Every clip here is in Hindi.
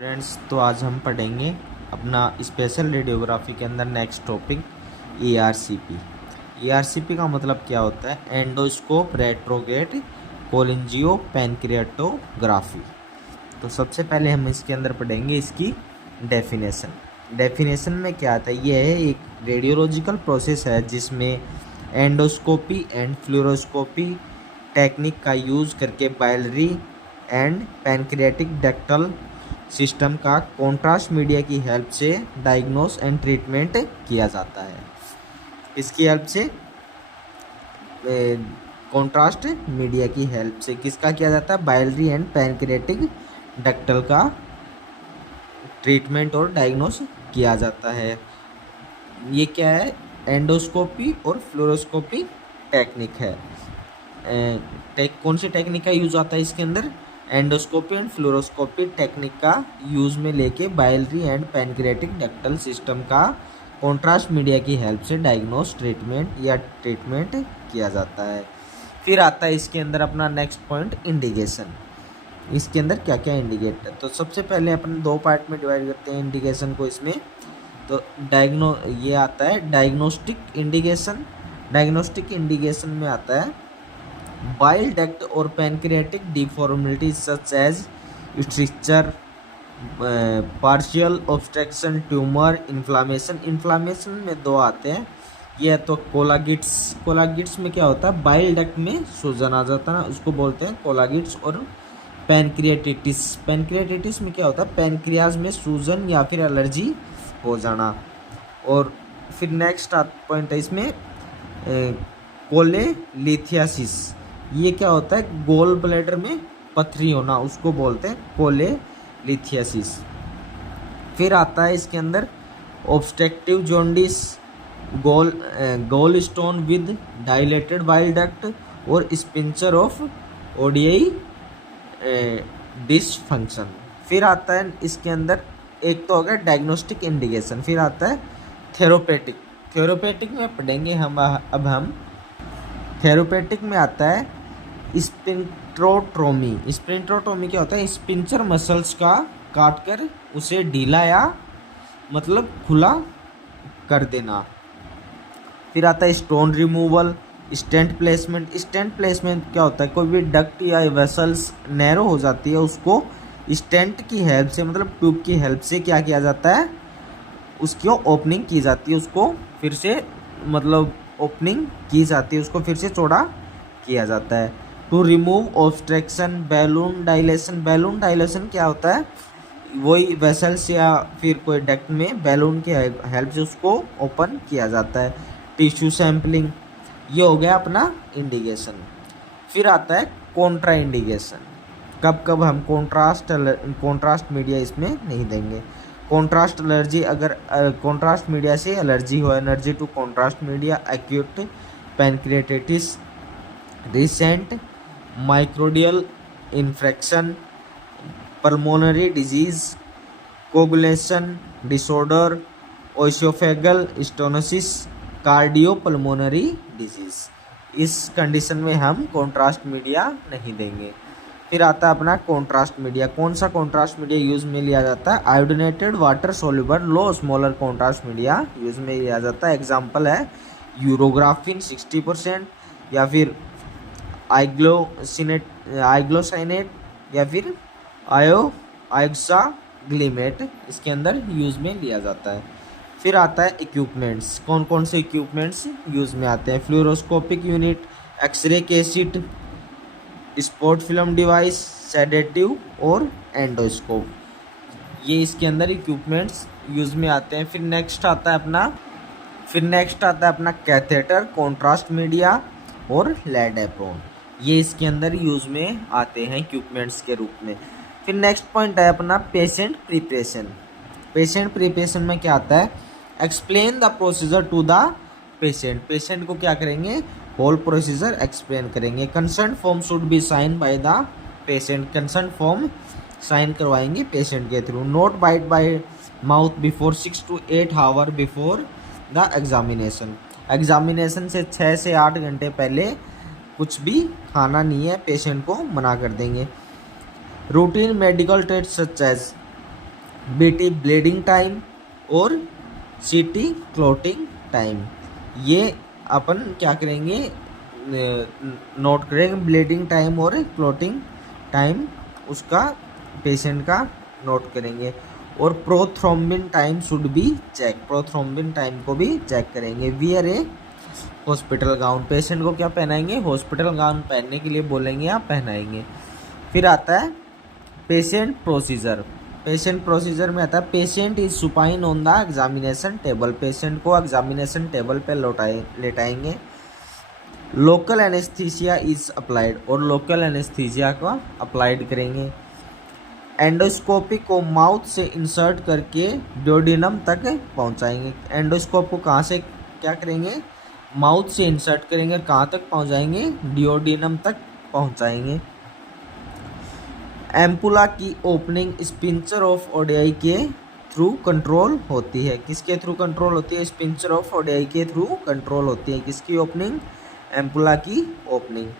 फ्रेंड्स, तो आज हम पढ़ेंगे अपना स्पेशल रेडियोग्राफी के अंदर नेक्स्ट टॉपिक ईआरसीपी। ईआरसीपी का मतलब क्या होता है? Endoscope retrograde cholangiopancreatography. तो सबसे पहले हम इसके अंदर पढ़ेंगे इसकी डेफिनेशन। डेफिनेशन में क्या आता है? यह है एक रेडियोलॉजिकल प्रोसेस है जिसमें एंडोस्कोपी एंड फ्लोरोस्कोपी टेक्निक का यूज़ करके biliary and pancreatic ductal system का कॉन्ट्रास्ट मीडिया की हेल्प से डायग्नोस एंड ट्रीटमेंट किया जाता है। इसकी हेल्प से कॉन्ट्रास्ट मीडिया की हेल्प से किसका किया जाता है? बाइलरी एंड पैनक्रियाटिक डक्टल का ट्रीटमेंट और डायग्नोस किया जाता है। ये क्या है? एंडोस्कोपी और फ्लोरोस्कोपी टेक्निक है। कौन सी टेक्निक का यूज आता है इसके अंदर? एंडोस्कोपी एंड फ्लोरोस्कोपी टेक्निक का यूज में लेके biliary and pancreatic ductal system का कॉन्ट्रास्ट मीडिया की हेल्प से डायग्नोस ट्रीटमेंट किया जाता है। फिर आता है इसके अंदर अपना नेक्स्ट पॉइंट, इंडिकेशन। इसके अंदर क्या क्या इंडिकेट है? तो सबसे पहले अपन दो पार्ट में डिवाइड करते हैं इंडिकेशन को इसमें। तो ये आता है डायग्नोस्टिक इंडिकेशन। डायग्नोस्टिक इंडिकेशन में आता है बाइल डक्ट और pancreatic deformity such as structure, partial obstruction, tumour, inflammation. Inflammation में दो आते हैं। ये तो कोलागिट्स। कोलागिट्स में क्या होता है? बाइल डक्ट में सूजन आ जाता है, उसको बोलते हैं कोलागिट्स। और पैनक्रियाटिटिस। पैनक्रियाटिटिस में क्या होता है? पैनक्रियाज में सूजन या फिर एलर्जी हो जाना। और फिर नेक्स्ट पॉइंट है इसमें कोलेलिथियासिस। ये क्या होता है? गोल ब्लैडर में पथरी होना, उसको बोलते हैं कोलेलिथियासिस। फिर आता है इसके अंदर obstructive jaundice, goal stone with dilated bile duct और स्पिंचर ऑफ ओडियाई डिसफंक्शन। फिर आता है इसके अंदर, एक तो हो गया डायग्नोस्टिक इंडिकेशन। फिर आता है थेरोपेटिक। थेरोपेटिक में पढ़ेंगे हम थेरोपेटिक में आता है स्पिंट्रोटोमी। स्पिंट्रोटोमी क्या होता है? स्पिंचर मसल्स का काट कर उसे ढीला या मतलब खुला कर देना। फिर आता है stone removal, stent placement. Stent placement क्या होता है? कोई भी डक्ट या वेसल्स नैरो हो जाती है, उसको स्टेंट की हेल्प से मतलब ट्यूब की हेल्प से क्या किया जाता है? उसकी ओपनिंग की जाती है, उसको फिर से मतलब ओपनिंग की जाती है, उसको फिर से चौड़ा किया जाता है। To remove obstruction, balloon dilation. Balloon dilation क्या होता है? वही वेसल्स या फिर कोई डक्ट में बैलून की हेल्प से उसको ओपन किया जाता है। Tissue sampling. ये हो गया अपना इंडिकेशन। फिर आता है कॉन्ट्रा इंडिकेशन। कब कब हम कॉन्ट्रास्ट मीडिया इसमें नहीं देंगे। कॉन्ट्रास्ट एलर्जी, अगर कॉन्ट्रास्ट मीडिया से एलर्जी हो, allergy to contrast media, acute pancreatitis, recent myocardial infection, pulmonary disease, coagulation disorder, oesophageal stenosis, cardiopulmonary disease. इस कंडीशन में हम कॉन्ट्रास्ट मीडिया नहीं देंगे। फिर आता है अपना कॉन्ट्रास्ट मीडिया। कौन सा कॉन्ट्रास्ट मीडिया यूज में लिया जाता है? आयोडीनेटेड वाटर सोल्यूबल लो स्मॉलर कॉन्ट्रास्ट मीडिया यूज में लिया जाता है। एग्जांपल है यूरोग्राफिन 60% या फिर आइग्लोसाइनेट या फिर आयोक्साग्लिमेट इसके अंदर यूज में लिया जाता है। फिर आता है इक्विपमेंट्स। कौन कौन से इक्विपमेंट्स यूज में आते हैं? Fluoroscopic unit, x ray cassette, spot film device, sedative और एंडोस्कोप। ये इसके अंदर इक्विपमेंट्स यूज में आते हैं। फिर नेक्स्ट आता है अपना कैथेटर, कॉन्ट्रास्ट मीडिया और लेड एप्रोन। ये इसके अंदर यूज में आते हैं इक्विपमेंट्स के रूप में। फिर नेक्स्ट पॉइंट है अपना पेशेंट प्रिपरेशन। पेशेंट प्रिपरेशन में क्या आता है? Explain the procedure to the patient. Patient को क्या करेंगे? होल प्रोसीजर एक्सप्लेन करेंगे। Concern form should be sign by the patient. Concern form sign करवाएंगे पेशेंट के थ्रू। Note bite by mouth before 6 to 8 hour before the examination. Examination से 6 से 8 घंटे पहले कुछ भी खाना नहीं है, पेशेंट को मना कर देंगे। Routine medical test such as BT bleeding time और सीटी क्लॉटिंग टाइम। ये अपन क्या करेंगे, नोट करेंगे ब्लीडिंग टाइम और क्लॉटिंग टाइम, उसका पेशेंट का नोट करेंगे। और prothrombin time should be check, prothrombin time को भी चेक करेंगे। Wear a hospital gown, patient को क्या पहनाएंगे, हॉस्पिटल गाउन पहनने के लिए बोलेंगे या पहनाएंगे। फिर आता है पेशेंट प्रोसीजर। पेशेंट प्रोसीजर में आता है patient is supine on the examination table, patient को एग्जामिनेशन टेबल पे लेटाएंगे। लोकल एनेस्थीसिया इज अप्लाइड, और लोकल एनेस्थीसिया को अप्लाइड करेंगे। एंडोस्कोपी को माउथ से इंसर्ट करके डियोडिनम तक पहुंचाएंगे। एंडोस्कोप को कहाँ से क्या करेंगे, माउथ से इंसर्ट करेंगे, कहाँ तक पहुंचाएंगे, डियोडिनम तक पहुंचाएंगे। एम्पुला की ओपनिंग स्पिंचर ऑफ ओडियाई के थ्रू कंट्रोल होती है। किसके थ्रू कंट्रोल होती है, स्पिंचर ऑफ ओडियाई के थ्रू कंट्रोल होती है। किसकी ओपनिंग, एम्पुला की opening.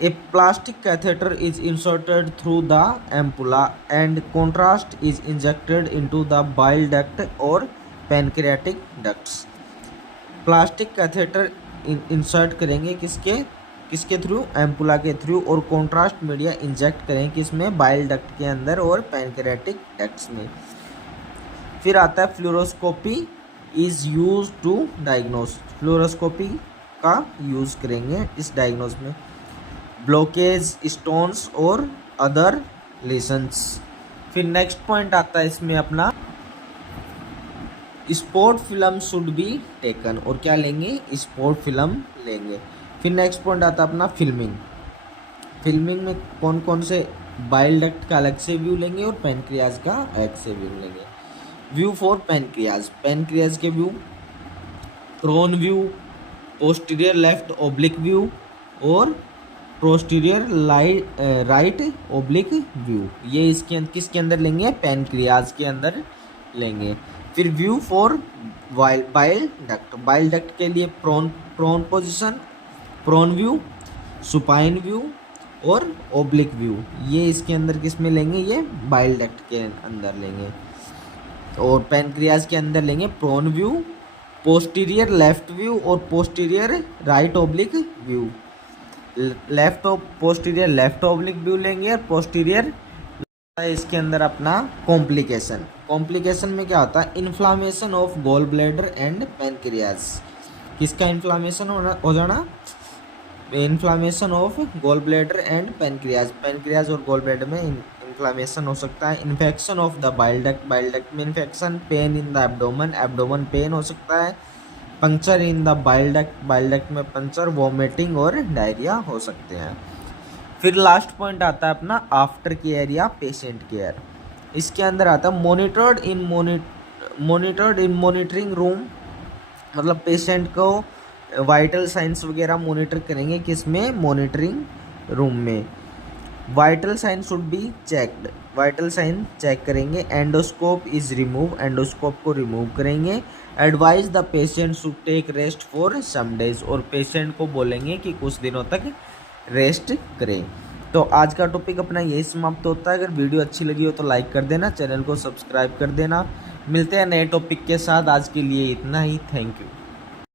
A plastic catheter is inserted through the ampulla and contrast is injected into the bile duct or pancreatic ducts. Plastic catheter insert करेंगे किसके किसके थ्रू, एम्पुला के थ्रू, और कॉन्ट्रास्ट मीडिया इंजेक्ट करेंगे किसमें, बाइल डक्ट के अंदर और पैनक्रियाटिक डक्ट्स में। फिर आता है fluoroscopy is use to diagnose, fluoroscopy का यूज करेंगे इस डायग्नोस में। ब्लॉकेज, स्टोन्स और अदर लेशंस। फिर नेक्स्ट पॉइंट आता है इसमें अपना spot film should be taken, और क्या लेंगे, स्पॉट फिल्म लेंगे। फिर नेक्स्ट पॉइंट आता है अपना फिल्मिंग। फिल्मिंग में कौन कौन से, बाइल डक्ट का अलग से व्यू लेंगे और पैनक्रियाज का अलग से व्यू लेंगे। व्यू फॉर पैनक्रियाज, पैनक्रियाज के view, prone view, posterior left oblique view और पोस्टीरियर राइट ओब्लिक व्यू। ये इसके किसके अंदर लेंगे, पैनक्रियाज के अंदर लेंगे। फिर view for bile duct, bile duct के लिए prone position, prone view, supine view और ओब्लिक व्यू, ये इसके अंदर किस में लेंगे, ये बाइल डक्ट के अंदर लेंगे। और पैनक्रियाज के अंदर लेंगे prone view, posterior left view और posterior right oblique view. Posterior left oblique view लेंगे और पोस्टीरियर। इसके अंदर अपना कॉम्प्लिकेशन, कॉम्प्लिकेशन में क्या होता है, inflammation of gall bladder and pancreas. किसका इन्फ्लामेशन हो जाना, inflammation of gall bladder and pancreas, pancreas और गॉल ब्लैडर में इन्फ्लामेशन हो सकता है। Infection of the bile duct, bile duct में infection. Pain in the abdomen, abdomen pain हो सकता है। Puncture in the bile duct, bile duct में पंक्चर, वॉमिटिंग और डायरिया हो सकते हैं। फिर लास्ट पॉइंट आता है अपना आफ्टर केयर या पेशेंट केयर। इसके अंदर आता है मॉनिटर्ड इन मॉनिटरिंग रूम, मतलब पेशेंट को वाइटल साइंस वगैरह मॉनिटर करेंगे किसमें, मॉनिटरिंग रूम में। Vital sign should be checked, vital sign check करेंगे। एंडोस्कोप इज रिमूव, एंडोस्कोप को रिमूव करेंगे। Advise the patient should take rest for some days, और पेशेंट को बोलेंगे कि कुछ दिनों तक रेस्ट करें। तो आज का टॉपिक अपना यही समाप्त होता है। अगर वीडियो अच्छी लगी हो तो लाइक कर देना, चैनल को सब्सक्राइब कर देना। मिलते हैं नए टॉपिक के साथ, आज के लिए इतना ही। Thank you.